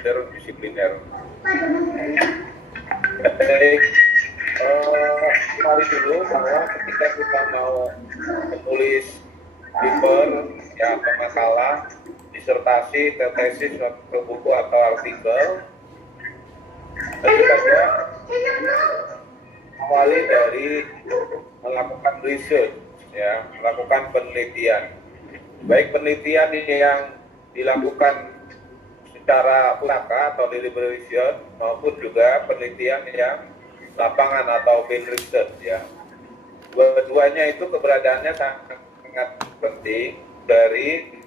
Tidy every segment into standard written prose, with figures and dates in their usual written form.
interdisipliner. Jadi, mari dulu bahwa ketika kita mau menulis paper, ya, atau makalah, disertasi, tesis, atau buku atau artikel, tentu saja awali dari melakukan research, ya, melakukan penelitian. Baik penelitian yang dilakukan secara pustaka atau deliberation maupun juga penelitian yang lapangan atau field research, ya. Dua-duanya itu keberadaannya sangat penting dari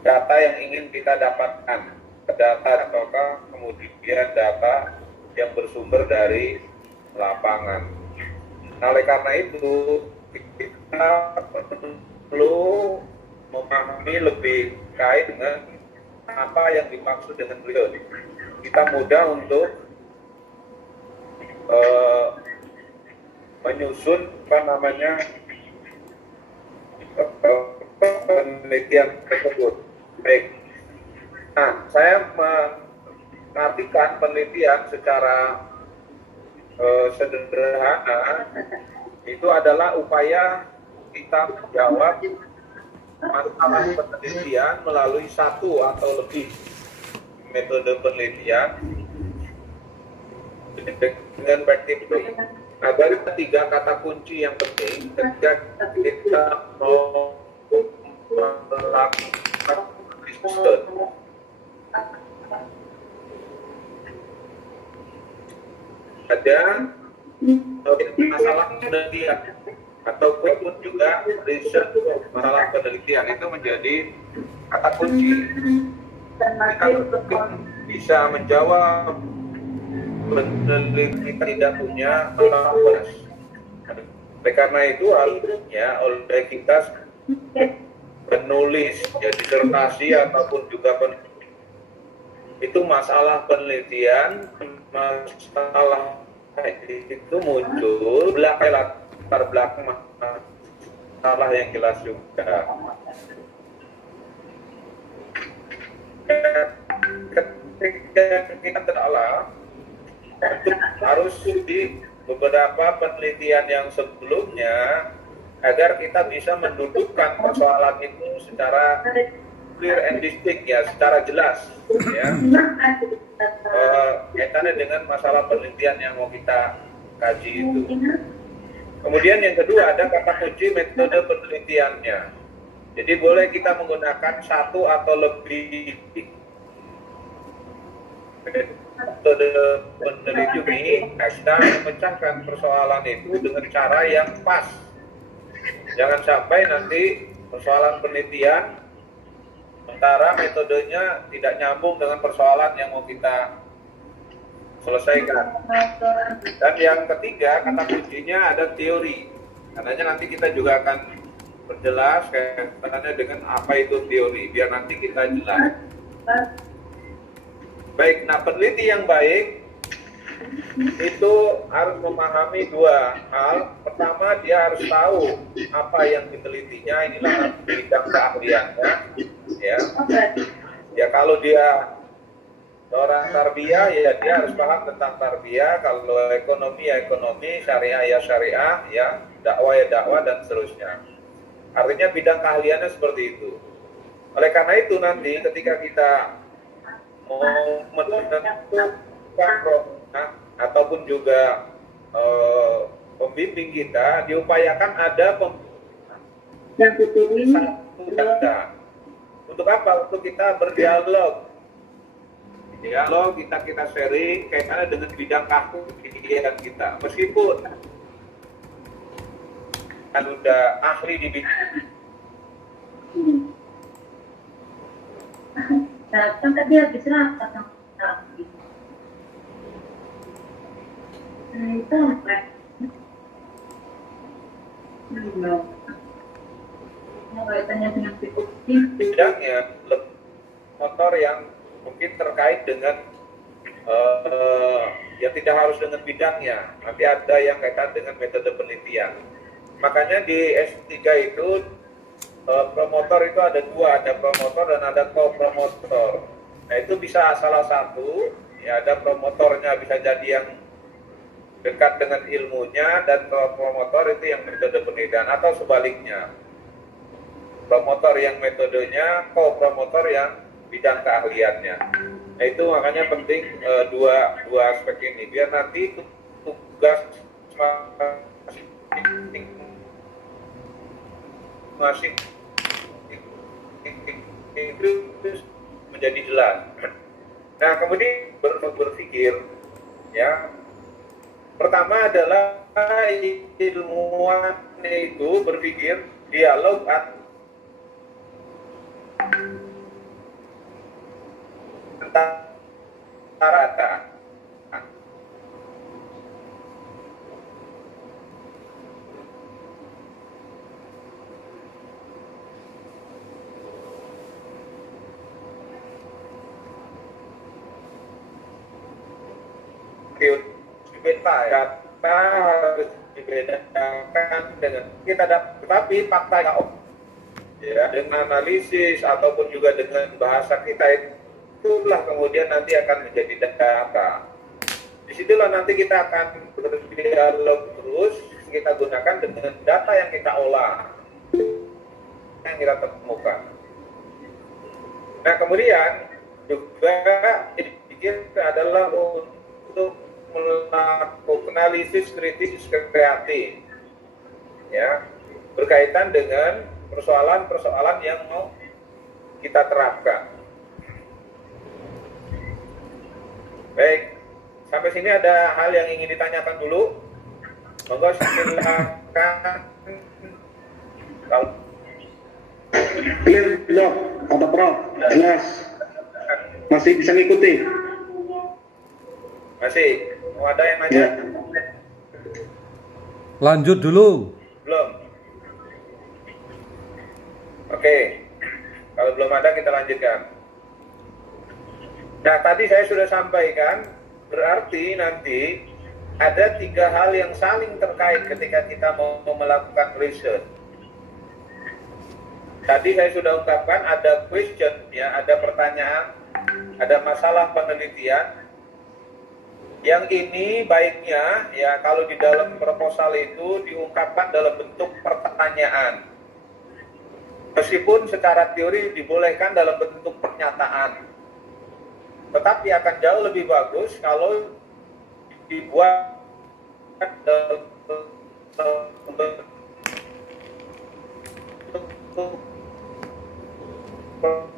data yang ingin kita dapatkan, data ataukah kemudian data yang bersumber dari lapangan. Nah, oleh karena itu kita perlu memahami lebih kait dengan apa yang dimaksud dengan beliau. Kita mudah untuk menyusun penelitian tersebut. Baik. Nah, saya mengartikan penelitian secara sederhana itu adalah upaya kita menjawab masalah penelitian melalui satu atau lebih metode penelitian dengan perspektif. Ada tiga kata kunci yang penting ketika kita mau melakukan riset. Ada masalah penelitian ataupun juga riset masalah penelitian itu menjadi kata kunci. Kita bisa menjawab peneliti kita tidak punya awareness. Oleh karena itu harusnya oleh kita penulis, ya, disertasi ataupun juga itu masalah penelitian, masalah itu muncul latar belakang masalah yang jelas juga. Ketika kita telah harus di beberapa penelitian yang sebelumnya agar kita bisa mendudukkan persoalan itu secara clear and distinct, ya, secara jelas, ya, kaitannya dengan masalah penelitian yang mau kita kaji itu. Kemudian yang kedua ada kata kunci metode penelitiannya. Jadi boleh kita menggunakan satu atau lebih metode penelitian ini, kita memecahkan persoalan itu dengan cara yang pas. Jangan sampai nanti persoalan penelitian sementara metodenya tidak nyambung dengan persoalan yang mau kita selesaikan. Dan yang ketiga, kata kuncinya ada teori. Karena nanti kita juga akan berjelas kaitannya dengan apa itu teori, biar nanti kita jelas. Baik, nah peneliti yang baik itu harus memahami dua hal. Pertama, dia harus tahu apa yang ditelitinya, inilah bidang keahliannya, ya. Ya, kalau dia seorang tarbiyah, ya dia harus paham tentang tarbiyah. Kalau ekonomi ya ekonomi, syariah ya syariah, ya, dakwah ya dakwah, dan seterusnya. Artinya bidang keahliannya seperti itu. Oleh karena itu nanti ketika kita mau menentukan ataupun juga pembimbing kita, diupayakan ada data. Untuk apa? Untuk kita berdialog. Dialog kita sharing kaitannya dengan bidang keahlian kita. Meskipun kan udah ahli di bidang. Kan tadi habis rapat itu apa? Kaitannya dengan bidangnya motor yang mungkin terkait dengan ya tidak harus dengan bidangnya. Nanti ada yang kaitan dengan metode penelitian. Makanya di S3 itu promotor itu ada dua, ada promotor dan ada co-promotor. Nah itu bisa salah satu, ya ada promotornya bisa jadi yang dekat dengan ilmunya dan co-promotor itu yang metode penelitian atau sebaliknya. Promotor yang metodenya, co-promotor yang bidang keahliannya. Nah itu makanya penting dua aspek ini biar nanti tugas masing itu menjadi jelas. Nah kemudian berpikir ya, pertama adalah ilmuwan itu berpikir dialog antara data. Data harus dibedakan dengan kita dapat, tapi fakta ya dengan analisis ataupun juga dengan bahasa kita itulah kemudian nanti akan menjadi data. Disitulah nanti kita akan berdialog terus, kita gunakan dengan data yang kita olah, yang kita temukan. Nah kemudian juga dipikir adalah untuk melakukan analisis kritis kreatif, ya berkaitan dengan persoalan-persoalan yang mau kita terapkan. Baik, sampai sini ada hal yang ingin ditanyakan dulu. Monggo silakan. Clear, belum? Kata Prof, jelas. Masih bisa ngikuti? Masih. Mau ada yang nanya? Ya. Lanjut dulu. Belum. Oke. Kalau belum ada kita lanjutkan. Nah, tadi saya sudah sampaikan, berarti nanti ada 3 hal yang saling terkait ketika kita mau melakukan riset. Tadi saya sudah ungkapkan ada question, ya, ada pertanyaan, ada masalah penelitian. Yang ini baiknya, ya, kalau di dalam proposal itu diungkapkan dalam bentuk pertanyaan. Meskipun secara teori dibolehkan dalam bentuk pernyataan. Tetapi akan jauh lebih bagus kalau dibuat dalam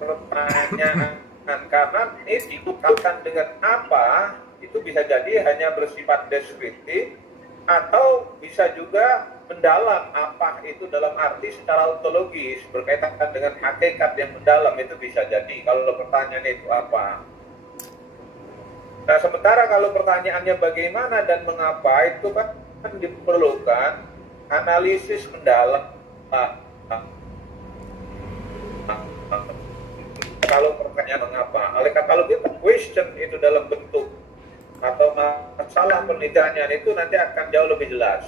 pertanyaan, karena ini diungkapkan dengan apa itu bisa jadi hanya bersifat deskriptif atau bisa juga mendalam, apa itu dalam arti secara ontologis berkaitan dengan hakikat yang mendalam, itu bisa jadi kalau pertanyaan itu apa. Nah, sementara kalau pertanyaannya bagaimana dan mengapa, itu kan diperlukan analisis mendalam. Kalau pertanyaan mengapa, kalau kita question itu dalam bentuk atau masalah penelitiannya, itu nanti akan jauh lebih jelas.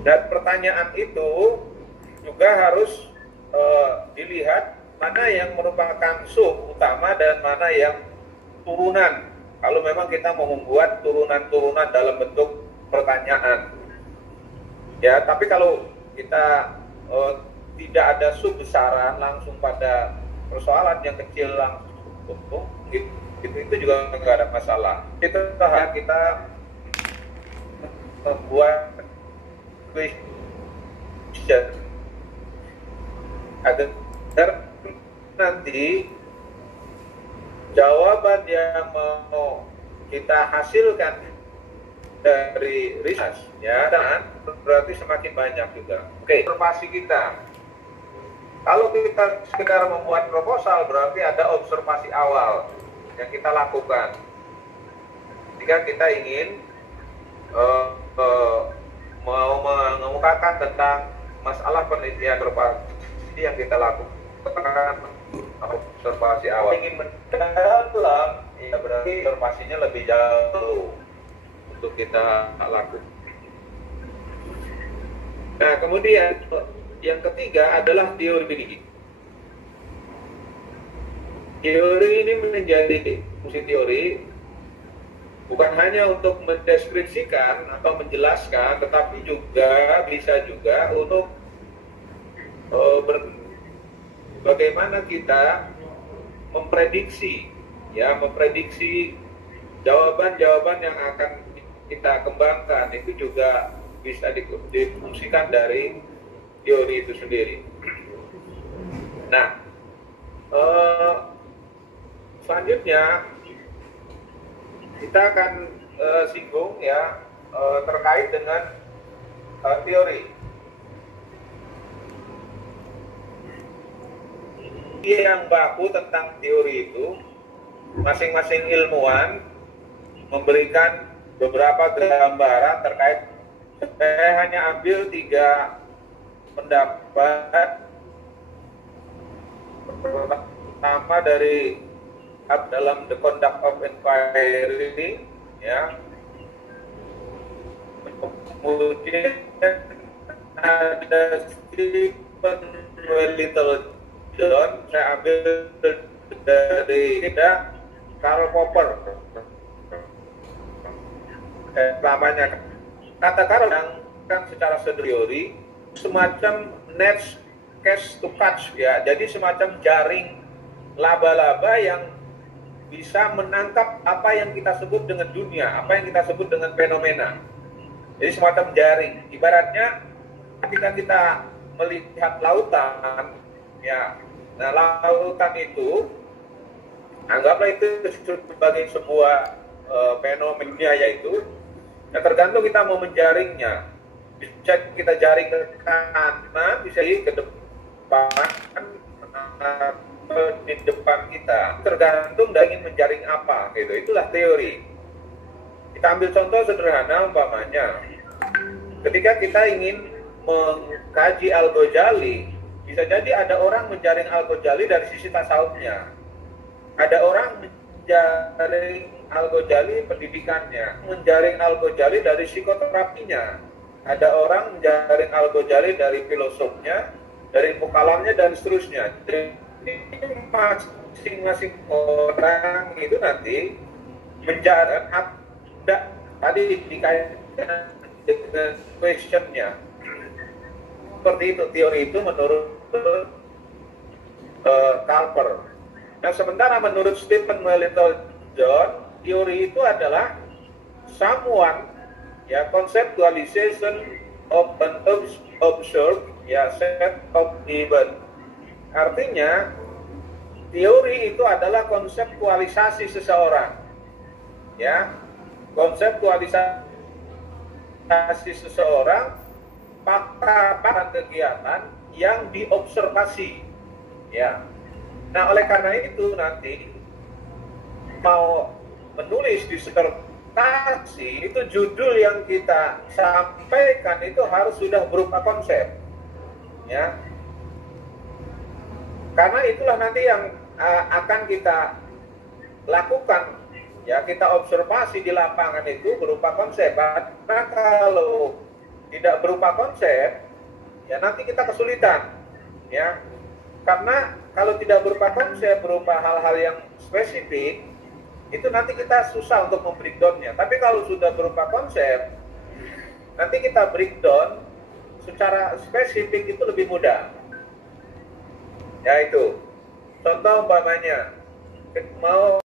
Dan pertanyaan itu juga harus dilihat mana yang merupakan sub utama dan mana yang turunan. Kalau memang kita mau membuat turunan-turunan dalam bentuk pertanyaan, ya. Tapi kalau kita tidak ada sub besaran langsung pada persoalan yang kecil langsung, itu juga nggak ada masalah. Kita membuat question agar nanti jawaban yang mau kita hasilkan dari riset, ya, dan berarti semakin banyak juga. Oke, observasi kita. Kalau kita sekedar membuat proposal, berarti ada observasi awal yang kita lakukan jika kita ingin mau mengemukakan tentang masalah penelitian observasi yang kita lakukan. Observasi awal ingin mendalam, ya berarti observasinya lebih jauh untuk kita lakukan. Nah kemudian Yang ketiga adalah teori. Teori ini menjadi fungsi teori bukan hanya untuk mendeskripsikan atau menjelaskan, tetapi juga bisa juga untuk bagaimana kita memprediksi jawaban-jawaban yang akan kita kembangkan. Itu juga bisa difungsikan dari teori itu sendiri. Nah, selanjutnya kita akan singgung ya terkait dengan teori. Yang baku tentang teori itu, masing-masing ilmuwan memberikan beberapa gambaran terkait. Saya hanya ambil 3 pendapat. Pertama dari dalam The Conduct of Inquiry, ya. Kemudian ada Stephen Littlejohn, saya ambil dari Karl Popper. Namanya kata Karl yang kan secara teori semacam net cast to catch, ya. Jadi semacam jaring laba-laba yang bisa menangkap apa yang kita sebut dengan dunia, apa yang kita sebut dengan fenomena. Jadi semacam jaring. Ibaratnya ketika kita melihat lautan, ya, nah lautan itu anggaplah itu sebagai sebuah fenomena, yaitu ya tergantung kita mau menjaringnya. Bisa kita jaring ke kanan, bisa ke depan, di depan kita, tergantung dari ingin menjaring apa, gitu. Itulah teori. Kita ambil contoh sederhana, umpamanya ketika kita ingin mengkaji Al-Ghazali, bisa jadi ada orang menjaring Al-Ghazali dari sisi tasawufnya, ada orang menjaring Al-Ghazali pendidikannya, menjaring Al-Ghazali dari psikoterapinya, ada orang menjaring Al-Ghazali dari filosofnya, dari mukalamnya, dan seterusnya. Masing-masing orang itu nanti menjaring tadi dikaitkan dengan questionnya. Seperti itu teori itu menurut Popper. Nah, sementara menurut Stephen Littlejohn, teori itu adalah someone, ya, conceptualization of an observed, ya, set of event. Artinya teori itu adalah konseptualisasi seseorang, ya, konseptualisasi seseorang fakta kegiatan yang diobservasi, ya. Nah, oleh karena itu nanti mau menulis disertasi itu judul yang kita sampaikan itu harus sudah berupa konsep, ya. Karena itulah nanti yang akan kita lakukan, ya, kita observasi di lapangan itu berupa konsep. Karena kalau tidak berupa konsep, ya nanti kita kesulitan, ya. Karena kalau tidak berupa konsep, berupa hal-hal yang spesifik, itu nanti kita susah untuk membreakdown-nya. Tapi kalau sudah berupa konsep, nanti kita breakdown secara spesifik itu lebih mudah. Ya, itu contoh umpamanya mau